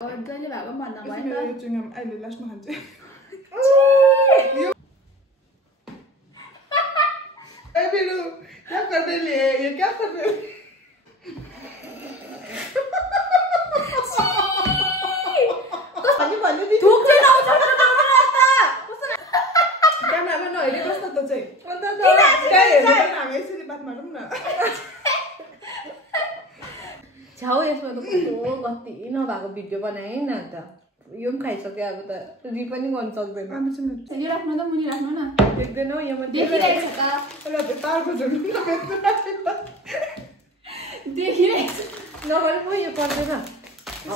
जहिले भएको पनि भन्दा भयो नि यो चुइङम अहिले लास्टमा खान्छु ए बिरु क्या गर्दै लिए यो क्या गर्दै कस्तो भन्नु नि थुक चाहिँ लाउँछ त क्यामेरामा नहेरे कस्तो त चाहिँ अन्त हामी यसरी बात मारौँ न छाउ यसमा त कस्तो कति नभएको भिडियो बनाए न त यो पनि खाइसक्यो अब त रि पनि गर्न सक्दैन नि राख्नु त मुनि राख्नु न देख्दैन यो म देखिरहेछ त ल तारको झुन्नु देखिरहेछ नगरे पो यो पर्दैन म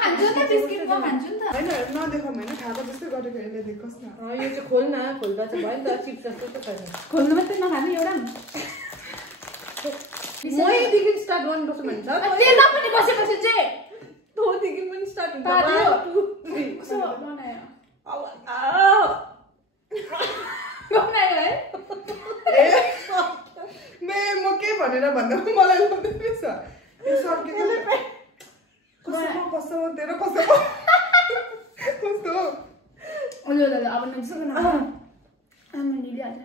खान्छु नि बिस्किट म खान्छु नि त हैन नदेखाउँ हैन खाएको जस्तै गरेको यसले देखोस् न यो चाहिँ खोल न खोल्दा चाहिँ भयो नि त चिप्स जस्तो त छैन खोल्नु मात्रै नखाने एउटा मैदेखि स्टार्ट गर्नुपर्छ भन्छ त्यसमा पनि बसेपछि चाहिँ तोदेखि पनि स्टार्ट हुन्छ 1 2 3 कसो बनायो बनायो है ए म के भनेर भन्दा मलाई लाग्दै रहेछ यो सर्किन्छ कस्तो तेरो कस्तो ओले दादा अब नजिसक्नु आमा निलिहाल्छ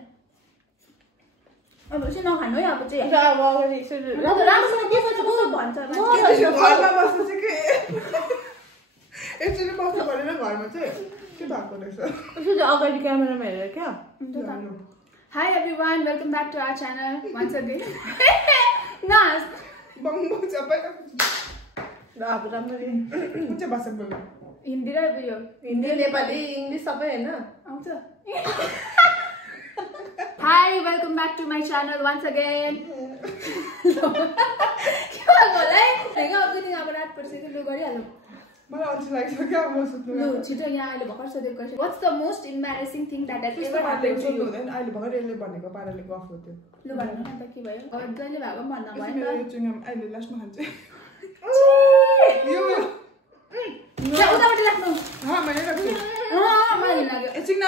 अब चाहिँ नखानु है अब चाहिँ अब अगाडि यसरी राम्रोसँग के भन्छ को भन्छ घरमा बस्नु चाहिँ के एक्चुअली बस्नु भनेर घरमा चाहिँ के भएको रहेछ यसो चाहिँ अगाडि क्यामेरामा हेरेर क्या hi everyone welcome back to our channel once again नास बङ्गो चपाइ ल अब राम्ररी कुन चाहिँ भाषा बोल्नु हिन्दी र यो हिन्दी नेपाली इङ्ग्लिस सबै हैन आउँछ hi welcome back to my channel once again के भएको होला है हैन अब दिन अब रात पर्छ कि लु गरिहालौँ मलाई अल्छी लाग्छ क्या म सुत्नु लु छिटो यहाँ अहिले भर्खर सोधेको question what's the most embarrassing thing that has ever happened to you अहिले भर्खर यसले भनेको पाराले गफ हो त्यो लु भन्नु न त के भयो जहिले भएको पनि भन्दा भयो नि त यो चुइङम अहिले लास्टमा खान्छु यो उताबाट राख्नु मैले राख्छु मैले लाग्यो एकछिन न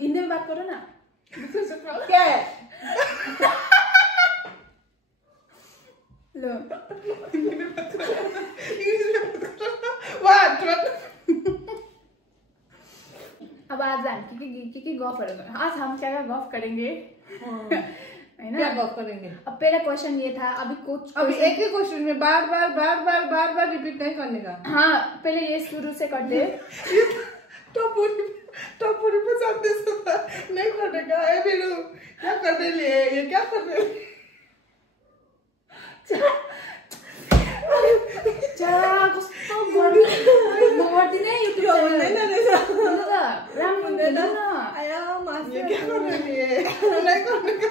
हिंदी में बात करो ना क्या है लो अब आज हम की गफ आज हम क्या गफ करेंगे क्या गफ करेंगे अब पहला क्वेश्चन ये था अभी कुछ अभी एक ही क्वेश्चन में बार बार रिपीट नहीं करने का हाँ पहले ये शुरू से कर दे टपोरी पे जाते नहीं करने का है बिरु क्या करने लिए ये क्या करने कस्तो गर्दिने युट्युब राम्रो हुँदैन आया मास ये क्या करने लिए नहीं करने का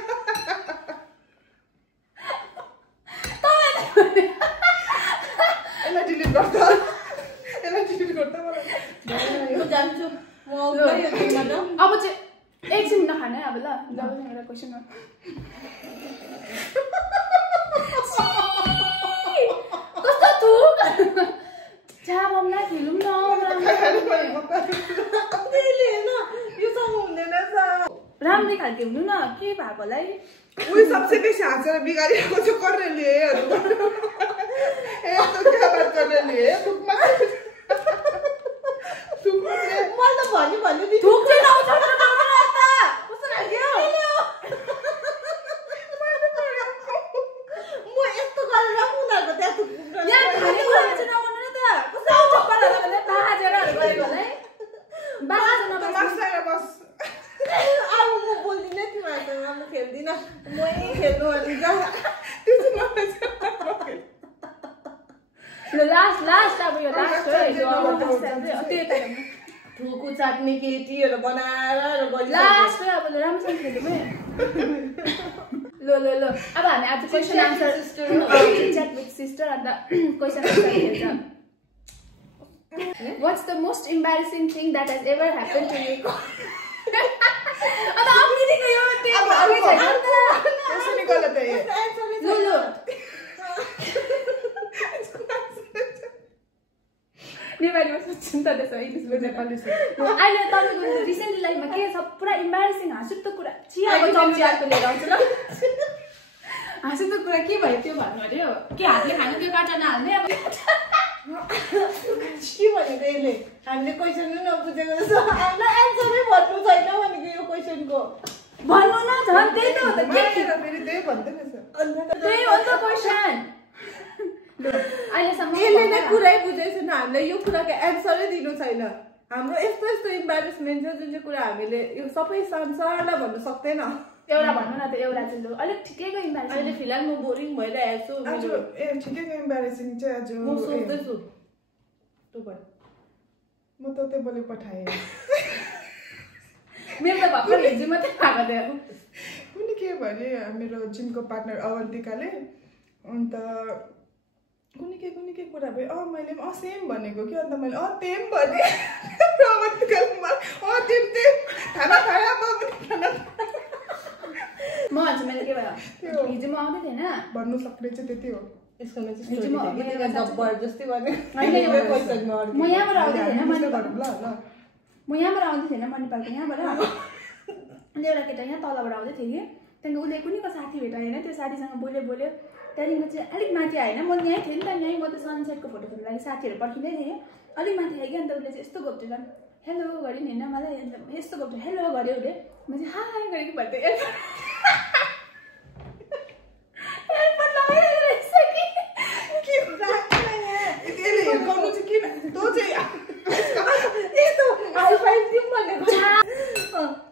एला डिलीट गर्दा मलाई म जान्छु अब चाहिँ एकछिन नखाने अब ल जब एउटा क्वेसन हो कस्तो थुक चा मम्ला खेलौँ न राम्रै खालके हुनु न के भएको होला है उही सबसे बेसी हाँसेर बिगारिएको चाहिँ गर्ने लिएहरू यस्तो क्या बात गर्ने लिए मैले त भन्नु थुक चाहिँ लाउँछ कस्तो लाग्यो म यस्तो गरेर उनीहरूको त्यहाँ यहाँ खाने कुरा चाहिँ नगर्नु न त कस्तो चप्पल होला भने बाजेरहरू गयो होला है बाजे नबस्दैन बस अब म बोल्दिनँ तिमीहरूसँग म खेल्दिनँ म खेल्नु भने लास्ट अब यो लास्ट हो त्यो ठुकु चाट्ने केटीहरू बनाएर लास्ट हो अब राम्रोसँग खेल्यौँ है ल अब हामी आज question answer chat with sister अन्त क्वेसन आन्सर हेर्छ What's the most embarrassing thing that has ever happened to you? अब आफैदेखि यो टेप आफै छैन त त्यसैले गलत है लु लु नेपालीमा सोध्छु नि त त्यसो इङ्ग्लिसमा नेपाली अहिले तपाईँको रिसेन्टली लाइफमा के छ पुरा इम्बारेसिङ हाँसुट्दो कुरा चियाको चम्चियाको लिएर आउँछु ल हाँसुट्दो कुरा के भयो त्यो भन्नु अरे हो के हातले खानु के काटा नहाल्ने अब के भनेको यसले हामीले क्वेसन नबुझेको जस्तो हामीलाई एन्सरै भन्नु छैन भनेको यो क्वेसनको भन्नु न झन् त्यही त हो त के फेरि त्यही भन्दै रहेछ त्यही हो त क्वेसन अहिलेसम्म यसले नै कुरै बुझेको छैन हामीलाई यो कुराको एन्सरै दिनु छैन हाम्रो यस्तो यस्तो इम्बारेसमेन्ट छ जुन चाहिँ कुरा हामीले यो सबै संसारलाई भन्नु सक्दैन एउटा भन्नु न त एउटा चाहिँ लु अलिक ठिकैको इम्बारेसिङ अहिले फिलहाल म बोरिङ भइरहेको छु आज ठिकैको इम्बारेसिङ चाहिँ आज म सोच्दैछु म त त्यो बोले पठाएँ मेरो त भर्खर हिजो मात्रै भएको थियो कुनै के भने मेरो जिमको पार्टनर अवन्तिकाले अन्त कुनै के कुरा भयो मैले पनि सेम भनेको कि अन्त मैले तेम भने अवन्तिकाले तेम थाहा म भन्छु मैले के भयो हिजो म आउँदै थिएन भन्नु सक्ने चाहिँ त्यति हो यसकोमा चाहिँ जब्बर जस्तै भने म यहाँबाट आउँदै थिएन ल म यहाँबाट आउँदै थिएन म नेपालको यहाँबाट अनि एउटा केटा यहाँ तलबाट आउँदै थियो कि त्यहाँदेखि उसले कुनैको साथी भेटायो होइन त्यो साथीसँग बोल्यो त्यहाँदेखिको चाहिँ अलिक माथि आएन म यहीँ थिएँ नि त यहीँ म त सनसेटको फोटो खिच्नु लागि साथीहरू पर्खिँदै थिएँ अलिक माथि आयो कि अन्त उसले चाहिँ यस्तो गोप्छु झन् हेलो गऱ्यो नि होइन मलाई अन्त यस्तो गोप्छु हेलो गऱ्यो उसले म चाहिँ हाई गरेँ कि भन्दै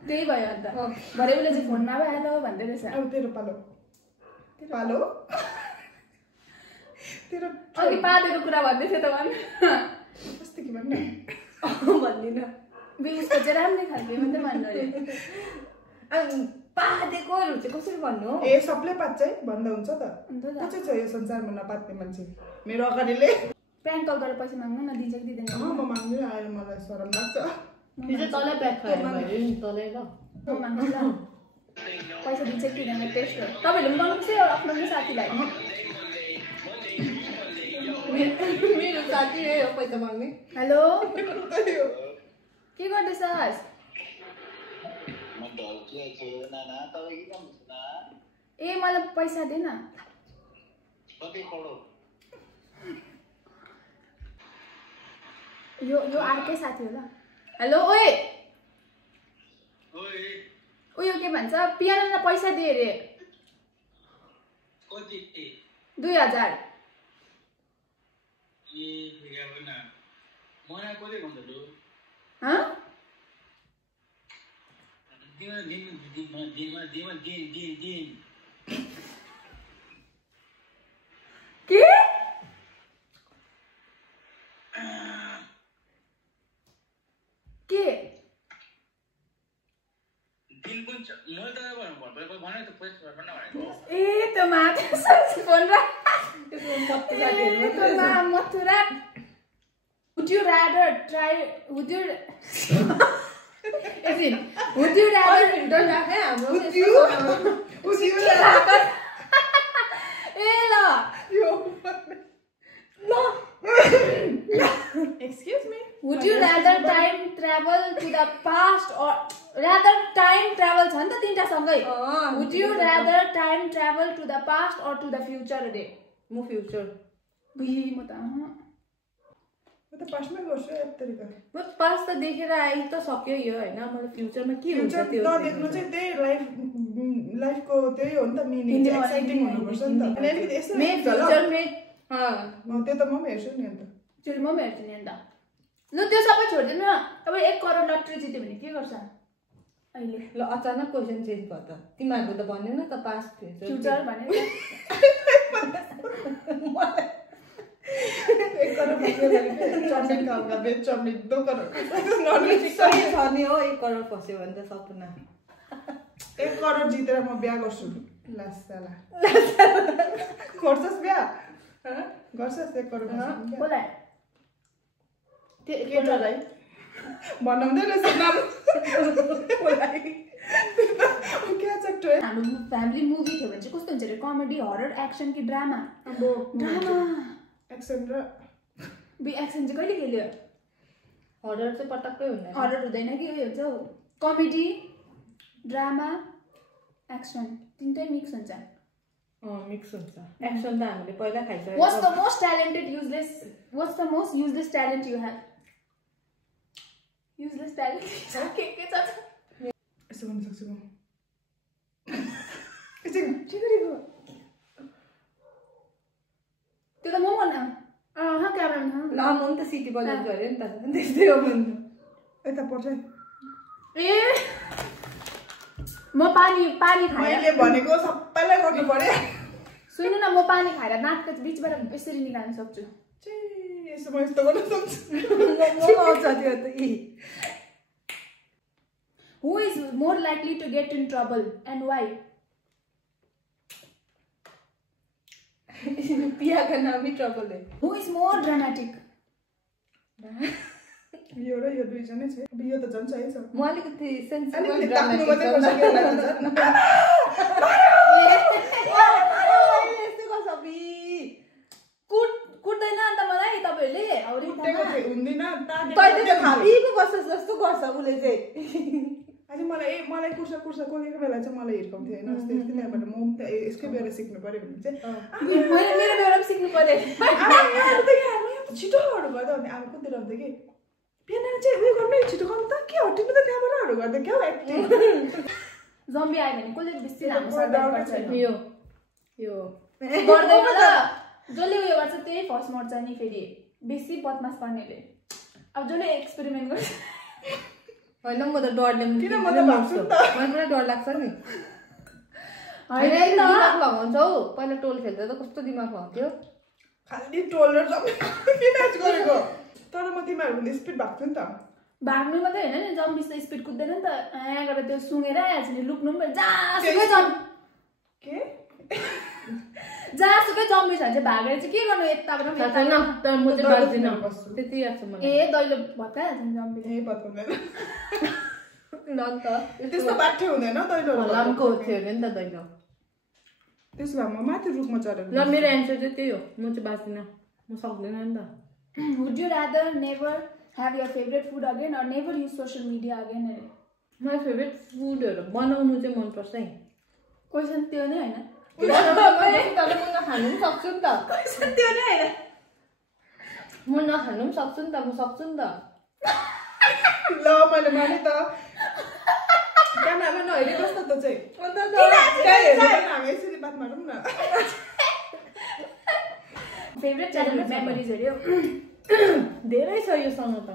त्यही भयो अन्त भरे उसले चाहिँ फोनमा भयो हेलो भन्दै रहेछ तेरो पालो तेरो अघि पादेको कुरा भन्दै थियो त भन् कस्तो के भन्ने भन्दिनँ उसको चाहिँ राम्रै खालको मात्रै भन्नु अरे पादेकोहरू चाहिँ कसरी भन्नु ए सबले पाच्छ है भन्दा हुन्छ त को चाहिँ छ यो संसारमा नपात्ने मान्छे मेरो अगाडिले प्यान्ट कल गरेर पैसा माग्नु न दिन्छ कि दिँदैन म माग्दिनँ आएर मलाई शरम लाग्छ हिजो तलै ब्याग खायो मैले नि तलै ल म माग्छु ल पैसा दिन्छ कि दिँदैन टेस्ट हो तपाईँहरूले पनि गर्नुपर्छ आफ्नो पनि साथीलाई मेरो साथी हो पैसा माग्ने हेलो के गर्दैछस् ए मलाई पैसा दे न यो अर्कै साथी हो ल हेलो ओए उयो के भन्छ पियानोलाई पैसा दिए अरे 2000 के ए त्यो माथि फोन र Mathura would you rather don't राखे हाम्रो ए ल excuse me would you rather time travel to the past or rather time travel छ नि त तीनटा सँगै would you rather time travel to the past or to the future रे म फ्युचर बुझी म त पास्टमै गर्छु एक तरिका म पास्ट त देखेर आइ त सक्यो यो हैन मलाई फ्युचरमा के हुन्छ त्यो नदेख्नु चाहिँ त्यही लाइफको त्यही हो नि त मिनिङ एक्साइटिङ हुनुपर्छ नि त अनि अलिकति यस्तो मे फ्युचर मे त्यो त म पनि हेर्छु नि अन्त चल म पनि हेर्छु नि अन्त ल त्यो सबै छोडिदिनु न अब 1 करोड लटरी जित्यो भने के गर्छ अहिले ल अचानक क्वेशन चेन्ज भयो त तिमीहरुको त भन्नु न त पास्ट फ्युचर भने 1 करोड फस्यो भने चम्मिन खाऊगा बेच चम्मिन 2 करोड सही छ नि हो 1 करोड फस्यो भने त सपना 1 करोड जितेर म बिहा गर्छु लासाला गर्छस् बिहा गर्छस् 1 करोड बोला केटालाई बनाउँदै रहेछ नाम क्या चट्टो हाम्रो फ्यामिली मुभी थियो भने चाहिँ कस्तो हुन्छ अरे कमेडी हरर एक्सन कि ड्रामा अब ड्रामा एक्सन र एक्सन चाहिँ कहिले खेल्यो हरर चाहिँ पटक्कै हुँदैन हरर हुँदैन कि उयो हुन्छ कमेडी ड्रामा एक्सन तिनटै मिक्स हुन्छ मिक्स हुन्छ एक्सन त हामीले पहिला खाइसक्यो What's the most talented useless? What's the most useless talent you have? Useless talent? के छ? यसो गर्न सक्छु म के गरेको? त्यो त म भन्न क्यामेरामा ल म नि त सिटी बजाउँछु अरे नि त त्यस्तै हो भन्नु यता पर्छ ए म पानी खाएर मैले भनेको सबैलाई गर्नु पर्यो सुन्नु न म पानी खाएर नाकको बिचबाट यसरी निकाल्न सक्छु यसो म यस्तो गर्न सक्छु म आउँछ त्यो त Who is more likely to get in trouble and why? पियाको नामै ट्रबल है Who is more dramatic? यो र यो दुईजनै छ अब यो त झन् सही छ म अलिकति अलिकति ताक्नु मात्रै पर्छ के लाग्छ कुट्दैन अन्त मलाई तपाईहरुले कुटेको हुँदैन तैले त खाबीको बस्छ जस्तो गर्छ उले चाहिँ अनि मलाई कुर्सा कोहीको बेला चाहिँ मलाई हिर्काउँथ्यो होइन अस्ति त्यहाँबाट म त यसकै बेला सिक्नु पर्यो भने चाहिँ मेरो बेला पनि सिक्नु पर्यो छिटोहरू गर्दा भने अब कुदेर आउँथ्यो कि बिहान चाहिँ उयो गर्नु छिटो गर्नु त के हटिनु त त्यहाँबाटहरू गर्दा क्या हौ एक्टिङ जम्बी आयो भने कसले बेसी राम्रो सर्भाइभ गर्छ यो गर्दैन ल जसले उयो गर्छ त्यही फर्स्ट मर्छ नि फेरि बेसी बदमास गर्नेले अब जसले एक्सपेरिमेन्ट गर्छ होइन म त डरले किन म त भाग्छु नि त मलाई पुरा डर लाग्छ नि होइन दिमाग लगाउँछौ पहिला टोल खेल्दा त कस्तो दिमाग लगाउँथ्यो खालि टोल र किन गरेको तर म तिमीहरूको स्पिड भाग्छु नि त भाग्नु मात्रै होइन नि जम्बी त स्पिड कुद्दैन नि त गरेर त्यो सुँगेर आएछ नि लुक्नु पनि जहाँसुकै के जहाँसुकै जम्बी छ भने चाहिँ भागेर चाहिँ के गर्नु यताबाट म चाहिँ बाँच्दिनँ त्यति याद छ मलाई ए दैलो भत्काइहाल्छ नि जम्बीले बताउँदैन ल नि त त्यस्तो बाठो हुँदैन दैलो लामको थियो अरे नि त दैलो त्यसो भए म माथि रुखमा चढेर ल मेरो एन्सर चाहिँ त्यही हो म चाहिँ बाँच्दिनँ म सक्दैन नि त Would you rather never have your favorite food again or never use social media again? My favorite फुडहरू बनाउनु चाहिँ मनपर्छ है क्वेसन त्यो नै होइन तर म नखानु पनि सक्छु नि त क्वेसन त्यो नै होइन म नखानु पनि सक्छु नि त म सक्छु नि त ल मैले माने त क्यामेरामा नहेरे कस्तो त चाहिँ हामी यसरी बात मारौँ न फेभरेट च्यानल मेमोरिज हेऱ्यो धेरै छ योसँग त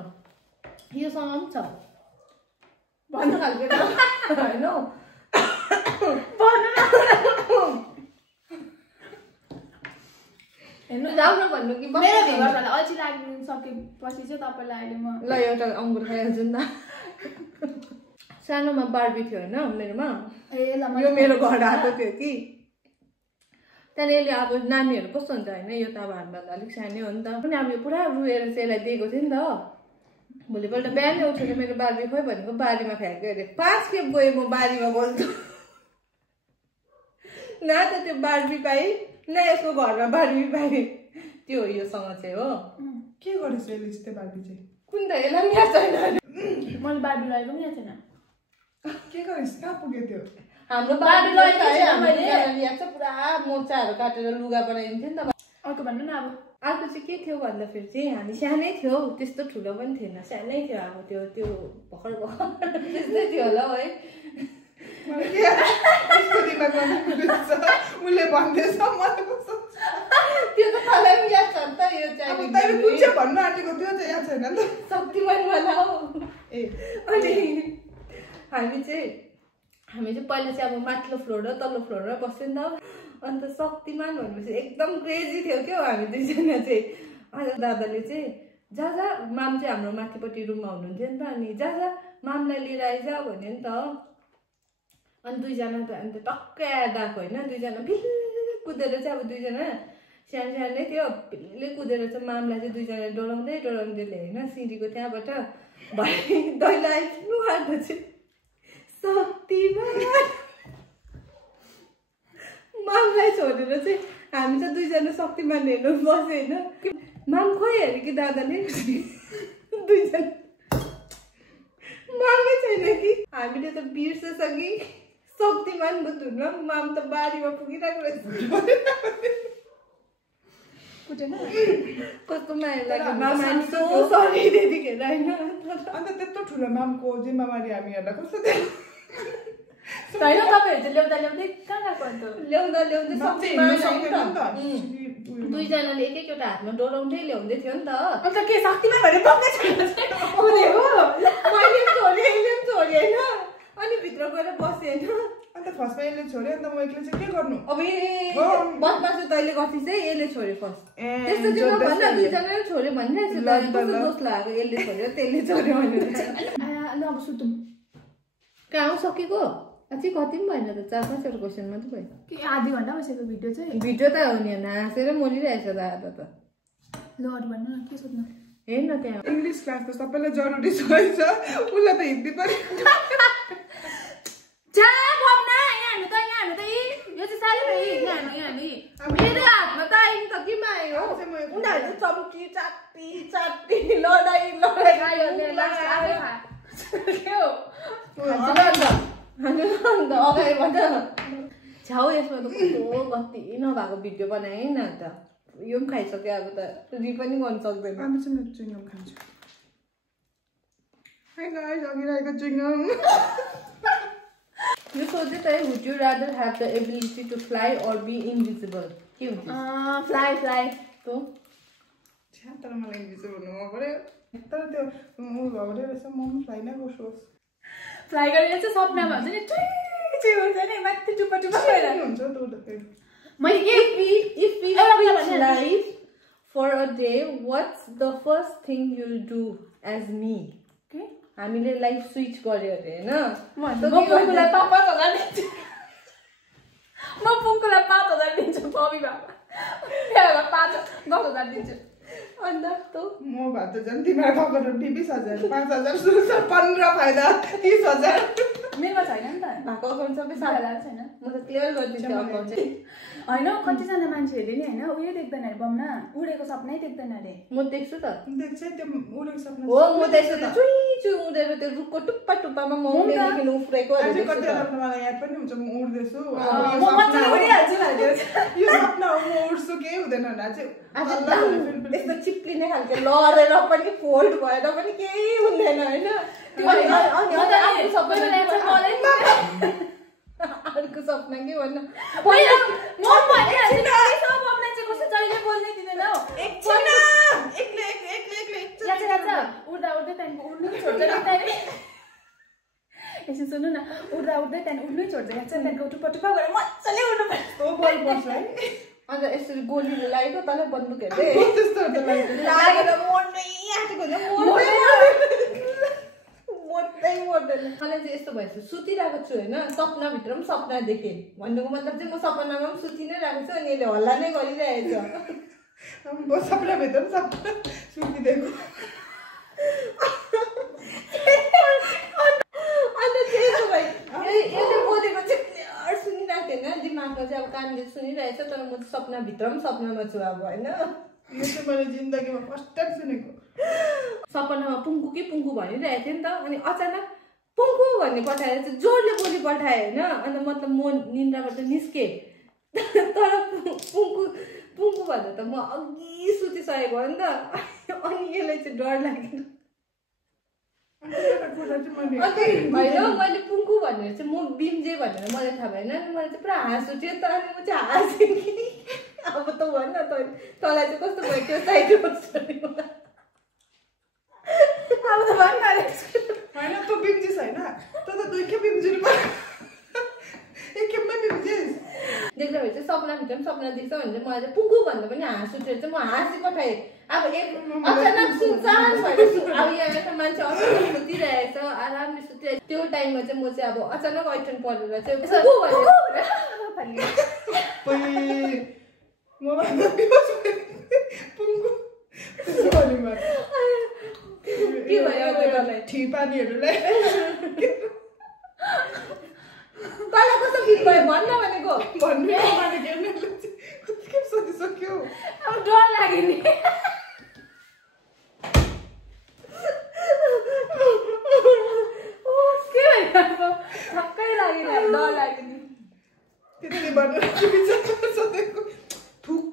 योसँग पनि छ भन्नु खालको त होइन हेर्नु जाऊ न भन्नु कि मेरो भिडियोलाई अल्छी लाग्नु सकेपछि चाहिँ तपाईँलाई अहिले म ल एउटा अङ्गुर खाइहाल्छु नि त सानोमा बार्बी थियो होइन मेरोमा ए ल यो मेरो घर आएको थियो कि त्यहाँदेखि अब नानीहरू कस्तो हुन्छ होइन यो त अब हामीभन्दा अलिक सानै हो नि त पनि अब यो पुरा रुएर चाहिँ यसलाई दिएको थियो नि त भोलिपल्ट बिहानै उठेर मेरो बार्बी खोइ भनेको बारीमा फ्याँक्यो अरे 5 खेप गएँ म बारीमा बोल्छु न त त्यो बार्बी पाएँ न यसको घरमा बार्बी पाएँ त्यो योसँग चाहिँ हो के गरेछ यसले चाहिँ बार्बी चाहिँ कुन त यसलाई पनि याद छैन मैले बार्बी लगेको पनि याद छैन के गरेछ कहाँ पुग्यो त्यो हाम्रो बार्बी लगेको है मैले याद छ पुरा मोचाहरू काटेर लुगा बनाइदिन्थ्यो नि त अर्को भन्नु न अब अर्को चाहिँ के थियो भन्दाखेरि चाहिँ हामी सानै थियो त्यस्तो ठुलो पनि थिएन सानै थियो अब त्यो भर्खर त्यस्तै थियो होला है उसले भन्दैछ त्यो त मलाई पनि याद छ नि त यो चाहिँ भन्नु आँटेको त्यो चाहिँ याद छैन नि त शक्तिमानवाला हो ए अनि हामी चाहिँ पहिला चाहिँ अब माथिल्लो फ्लोर र तल्लो फ्लोरमा बस्थ्यो नि त अन्त शक्तिमान भनेपछि एकदम क्रेजी थियो क्या हामी दुईजना चाहिँ अन्त दादाले चाहिँ जा माम चाहिँ हाम्रो माथिपट्टि रुममा हुनुहुन्थ्यो नि त अनि जा मामलाई लिएर आइज भन्यो नि त अनि दुईजना त अन्त टक्कै आएर आएको होइन दुईजना फिल कुदेर चाहिँ अब दुईजना सानो सानै थियो पिल्ले कुदेर चाहिँ मामलाई चाहिँ दुईजना डोलाउँदै डोलाउँदै ल्यायो होइन सिँढीको त्यहाँबाट भाइ दैलो आइपुग्नु आँट्दा चाहिँ शक्तिमान मामलाई छोडेर चाहिँ हामी चाहिँ दुईजना शक्तिमान हेर्नु बस्यो होइन माम खोइ हेऱ्यो कि दादाले दुईजना मामै छैन कि हामीले त बिर्सेसँगै शक्तिमान धुनमा माम त बारीमा पुगिरहेको रहेछ कस्तो माया लाग्यो माम आइम सो सरी त्यतिखेर होइन अन्त त्यत्रो ठुलो मामको जिम्मेवारी हामीहरूलाई कस्तो थियो होइन तपाईँहरू चाहिँ ल्याउँदा ल्याउँदै कहाँ गएको अन्त ल्याउँदा दुईजनाले एक एउटा हातमा डोलाउँदै ल्याउँदै थियो नि त अन्त के शक्तिमान भनेर बग्दै छैन मैले पनि छोडेँ अहिले पनि छोडेँ होइन अनि भित्र गएर बसेँ होइन अन्त फर्स्टमा यसले छोड्यो अन्त म एक्लै चाहिँ के गर्नु अब बदमास तैँले गर्थिस् है यसले छोड्यो फर्स्ट त्यस्तो चाहिँ नभन्न दुईजनाले छोड्यो भनिरहेको छु कस्तो दोष लाग्यो यसले छोड्यो त्यसले छोड्यो भनेर ल अब सुतौँ कहाँ सकेको अझै कति पनि भएन त 4-5 क्वेसन मात्रै भयो के आधी घन्टा बसेको भिडियो चाहिँ भिडियो त हो नि हाँसेर मरिरहेछ दादा त ल अरू भन्नु न के सोध्नु हेर् न त्यहाँ इङ्ग्लिस क्लास त सबैलाई जरुरी छ उसलाई त हिन्दी पनि यो चाहिँ साह्रै मेरो हातमा त आइन त के मायो उनीहरूले चम्ची चाप्पी लडाई अगाडिबाट छाउ यसमा त कस्तो गति नभएको भिडियो बनाएँ न त यो पनि खाइसक्यो अब त रि पनि गर्नु सक्दैन हामी चाहिँ मेरो चुइङम खान्छु हाई गाइस अघिरहेको चुइङम यो सोध्दै त would you rather have the ability to fly or be invisible के हुन्छ फ्लाइ तो तर मलाई इन्भिजिबल हुनु मन पऱ्यो तर त्यो ऊ भएको रहेछ म पनि फ्लाइ नै गर्छु फ्लाइ गरेर चाहिँ सपनामा हुन्छ नि चुइ हुन्छ नि माथि टुप्पा टुप्पा भएर हुन्छ त if we switch life for a day, what's the first thing you'll do as me? Okay. हामीले लाइफ स्विच गर्यो अरे हैन म पुङ्कुलाई 5,000 दिन्छु म पुङ्कुलाई 5,000 दिन्छु बबी बाबा फेरि 10,000 दिन्छु अन्त त म भात झन् तिमीलाई गएको 20,000 5,000 सुरु 15 फाइदा 30,000 मेरोमा छैन नि त भएको अकाउन्ट सबै साथीहरु छैन म त क्लियर गरिदिन्छु अकाउन्ट चाहिँ हैन कतिजना मान्छेहरूले नि हैन उयो देख्दैन अरे बमना उडेको सपनै देख्दैन अरे म देख्छु त देख्छ त्यो उडेको सपना हो म देख्छु त चुइ चुइ उडेर त्यो रुखको टुप्पा टुप्पामा म उडेदेखि उफ्रेको अझै कतिजना मलाई याद पनि हुन्छ म उड्दैछु म मजाले उडिहाल्छु भनेर यो सपना हो म उड्छु केही हुँदैन भने चाहिँ यस्तो चिप्लिने खालको लडेर पनि फोल्ड भएर पनि केही हुँदैन हैन अर्को सपना के भन्नु उड्दा उड्दै त्यहाँदेखि उड्नु छोड्छ यसो सुन्नु न उड्दा उड्दै त्यहाँदेखि उड्नै छोड्छ त्यहाँदेखि टुप्पा टुप्पा गरेर मजाले उड्नु पर्छ है अन्त यसरी गोलीले लागेको तल बन्दुक हेर्दै त्यस्तो लागेर मोड्नै आँटेको मोड्दै मोड्दैन मलाई चाहिँ यस्तो भएछ सुतिरहेको छु होइन सपनाभित्र पनि सपना देखेँ भन्नुको मतलब चाहिँ म सपनामा पनि सुति नै रहेको छु अनि यसले हल्ला नै गरिरहेछ सपनाभित्र पनि सपना सुतिदिएको अन्त त्यसो भए यसले बोलेको चाहिँ क्लियर सुनिरहेको थिएन दिमागमा चाहिँ अब कानले सुनिरहेछ तर म चाहिँ सपनाभित्र पनि सपनामा छु अब होइन यो चाहिँ मैले जिन्दगीमा फर्स्ट टाइम सुनेको सपनामा पुङ्कु कि पुङ्कु भनिरहेको थियो नि त अनि अचानक पुङ्कु भन्ने पठाएर चाहिँ जोडले बोली पठाएँ होइन अन्त मतलब म निन्द्राबाट निस्केँ तर पुङ्कु पुङ्कु भन्दा त म अघि सुतिसकेको हो नि त अनि यसलाई चाहिँ डर लाग्यो होइन मैले पुङ्कु भनेर चाहिँ म बिम्जे भनेर मलाई थाहा भएन अनि मलाई चाहिँ पुरा हाँस उठ्यो त अनि म चाहिँ हाँसेँ कि अब त भन् न तँलाई चाहिँ कस्तो भयो त्यो साइड अब त भन् न होइन तँ बिम्जिस होइन तँ त दुई खेप बिम्जिनु पर्यो एक खेपमै बिम्जिस देख्दाखेरि चाहिँ सपनाभित्र पनि सपना देख्छ भने चाहिँ मलाई चाहिँ पुङ्कु भन्दा पनि हाँस उठेर चाहिँ म हाँसी पठाएँ अब अचानक सुनसान भएर अब यहाँ मान्छे अचानक सुतिरहेछ आरामले सुतिरहेछ त्यो टाइममा चाहिँ म चाहिँ अब अचानक ऐठन परेर चाहिँ पुङ्कु भनेर मबाट बेहोस पुङ्गु सुनिमा के भयो तपाईँलाई ठिपानीहरूलाई तँलाई कस्तो फिल भयो भन्न भनेको भन्नु कतिखेप सोधिसक्यो अब डर लाग्यो नि के भइरहेको ठक्कै लाग्यो डर लाग्यो नि त्यति भन्नु सोधेको थुक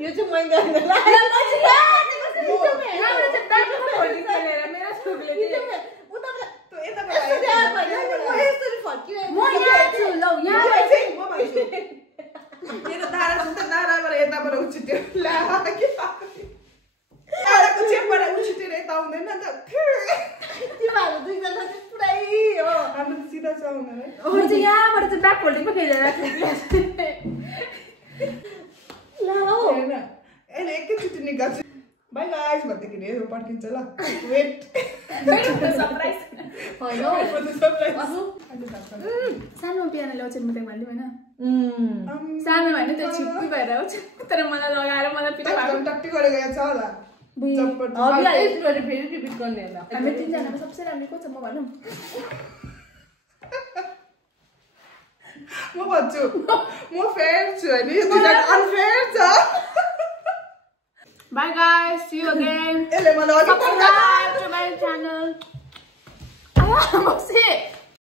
यो चाहिँ मैले दाराबाट यताबाट उछिट्यो लाडाको चेपबाट उछिटेर यता आउँदैन नि त तिमीहरू दुईजना चाहिँ पुरै हो हाम्रो त सिधा छ आउँदैन म चाहिँ यहाँबाट चाहिँ ब्याक फोल्डिङ पो खेलेर ला हो होइन अहिले एकैचोटि निकाल्छु बाई गाइस भन्दाखेरि यो पर्खिन्छ ल वेट सरप्राइज होइन सानो पियानो ल्याउँछ म त्यहाँ भन्दै होइन सानो होइन त्यो छिप्पी भएर आउँछ तर मलाई लगाएर मलाई पिना टक्टी गरेको याद छ होला फेरि रिपिट गर्ने होला हामी तिनजनामा सबसे राम्रो को छ म भनौँ म भन्छु म फेयर छु होइन यो दुईजना अनफेयर छ Bye guys, see you again. यसले मलाई Subscribe to my channel. I'm upset.